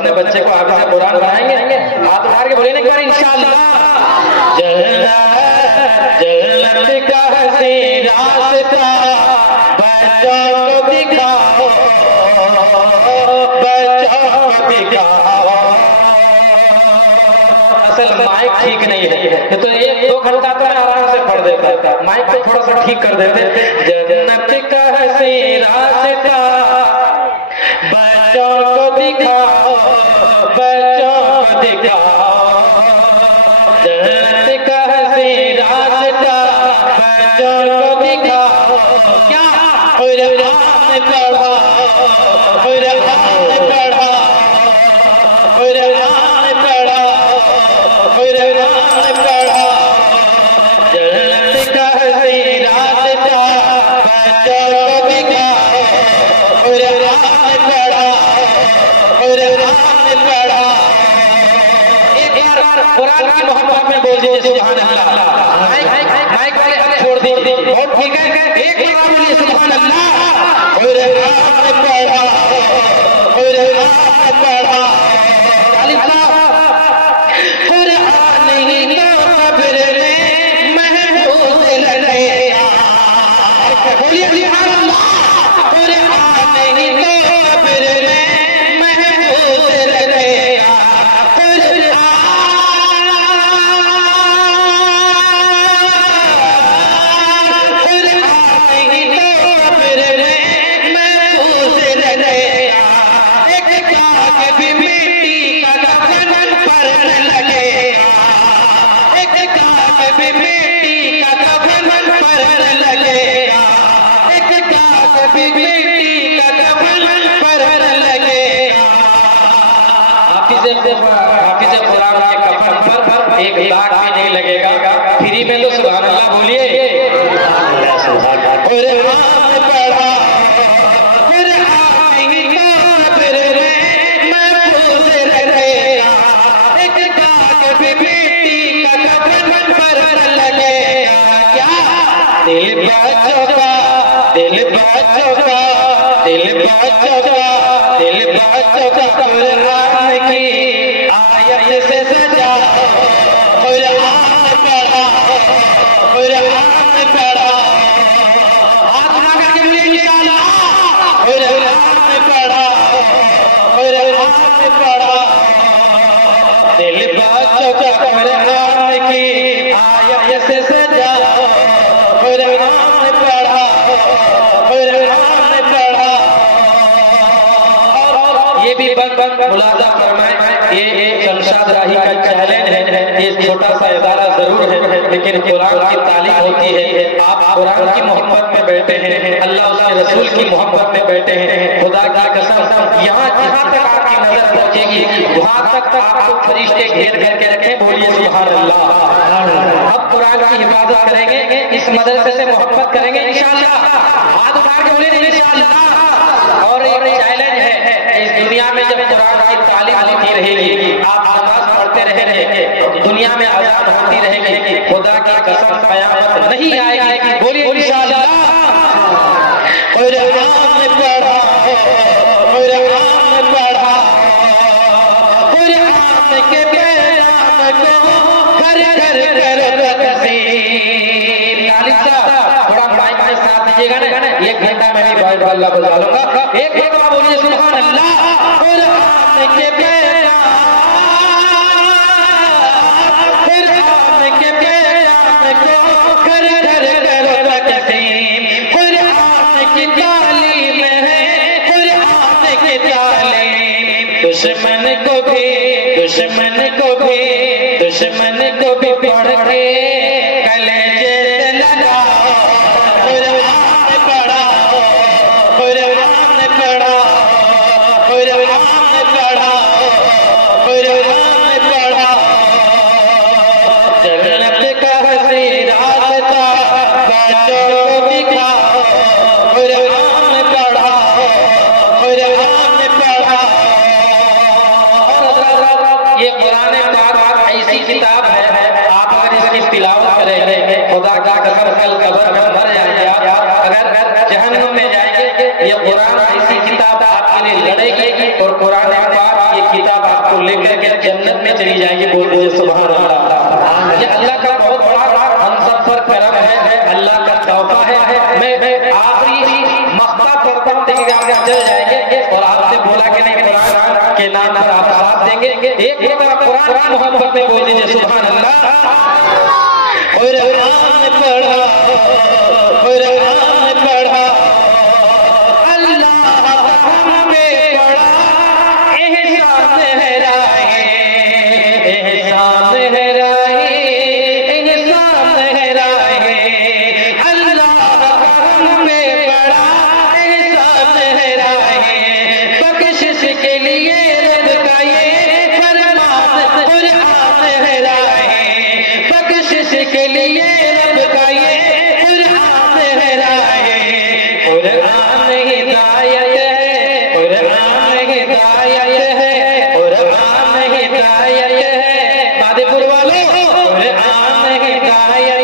अपने बच्चे को हाफिज़ कुरान बनाएंगे? हाथ उठा के बोले ना एक बार इंशाअल्लाह। जन्नत का हसी रास्ता बच्चों को दिखाओ, बच्चों को दिखाओ। असल माइक ठीक नहीं है तो 1-2 घंटा तो आराम से पढ़ देता, माइक को थोड़ा सा ठीक कर देते। जन्नत का हसी रास्ता बच्चों को दिखाओ, बच्चों को दिखाओ। जन्नत का हसी रास्ता बच्चों को दिखाओ। क्या कुरान पढ़ो, कुरान पढ़ो, कुरान पढ़ो, कुरान पढ़ो। जन्नत का हसी रास्ता बच्चों को दिखाओ, कुरान पढ़ो, कुरान पढ़ो। एक बार कुरान की मोहब्बत में बोल दीजिए सुभान अल्लाह। माइक वाले छोड़ दीजिए, बहुत ठीक है। एक बार बोलिए सुभान अल्लाह। कुरान पढ़ो, कुरान पढ़ो। कुरान ही तो कब्र में महफूज रहे। बोलिए सुभान अल्लाह। कुरान ही तो कब्र में महफूज रहे। हाफिज़ कुरान के कफन पर एक दाग भी नहीं लगेगा, फ्री में। तो सुभान अल्लाह बोलिए। दिल बच्चों का, दिल बच्चों का, दिल बच्चों का, दिल बच्चों का कुरान की आयत से सजा। कुरान पढ़ा, कुरान पढ़ा। हाथ उठा करके बोलिए इंशाअल्लाह। कुरान पढ़ा, कुरान पढ़ा। दिल बच्चों का कुरान की आयत से सजा। कुरान पढ़ा, कुरान पढ़ा। ये भी मुलाजा फरमाए, ये शमशाद राही का चैलेंज है। ये छोटा सा इदारा जरूर है लेकिन कुरान की तालीम होती है। आप कुरान की मोहब्बत में बैठे हैं, अल्लाह उसके रसूल की मोहब्बत में बैठे हैं। खुदा की कसम यहाँ जहाँ तक आपकी नजर पहुँचेगी वहाँ तक आपको फरिश्ते घेर करके रखें। बोलिए सुभान अल्लाह। अब कुरान की हिफाजत करेंगे, इस मदरसे से मोहब्बत करेंगे इंशाअल्लाह। हाथ उठा के बोलिए इंशाअल्लाह। और एक चैलेंज है, इस दुनिया में जब कुरान की तालीम होती रहेगी, आप नमाज पढ़ते रहेंगे, दुनिया में आजाद होती रहेगी, खुदा की कसम कयामत नहीं आएगी। बोलिए इंशाअल्लाह। कुरान पढ़ा, कुरान पढ़ा। कुरान के पैगाम को घर घर करो तकसीम। थोड़ा माइक में साथ दीजिएगा ना, 1 घंटा में भी बहुत अल्लाह बुला लूंगा। एक बार बोलिए सुभान अल्लाह। कुरान के पैगाम, कुरान के पैगाम को घर घर करो तकसीम। कुरान की तालीम है, कुरान की तालीम। दुश्मन को भी, दुश्मन को भी, दुश्मन को भी पढ़ के कलेजे से लगाओ। कुरान पढ़ा, कुरान पढ़ा, कुरान पढ़ा, कुरान पढ़ा। जन्नत का हसी रास्ता बच्चों को दिखाओ। कुरान पढ़ा, कुरान पढ़ा। ये कुरान पाक ऐसी किताब है, आप अगर इसकी तिलावत करेंगे खुदा का कसम कल कब्र में मर जाएंगे आप। अगर जहन्नुम में जाएंगे, ये कुरान ऐसी किताब आपके लिए लड़ेगी और कुरान पाक ये किताब आपको लेकर के जन्नत में चली जाएगी। बोल दीजिए सुभान अल्लाह। ये अल्लाह का बहुत बड़ा हम सब पर करम है, अल्लाह का तौफा है। मैं आखिरी मक्ता पढ़ता हूँ, देखिए आप चल जाएंगे और आपसे बोला कि नहीं कुरान के नाम पर आप साथ देंगे। एक कुरान मोहब्बत में बोल दीजिए सुभान अल्लाह। कुरान पढ़ा, कुरान पढ़ा, अल्लाह हमें बड़ा एहसान है राहे, एहसान है राहे, एहसान है राहे, अल्लाह हमें बड़ा एहसान है राहे, बख्शिश के लिए रब का ये फरमान कुरान है राहे, बख्शिश के लिए रब का ये कुरान है राहे, कुरान हिदायत है, कुरान हिदायत है, कुरान हिदायत है, मादेपुर वालों कुरान हिदायत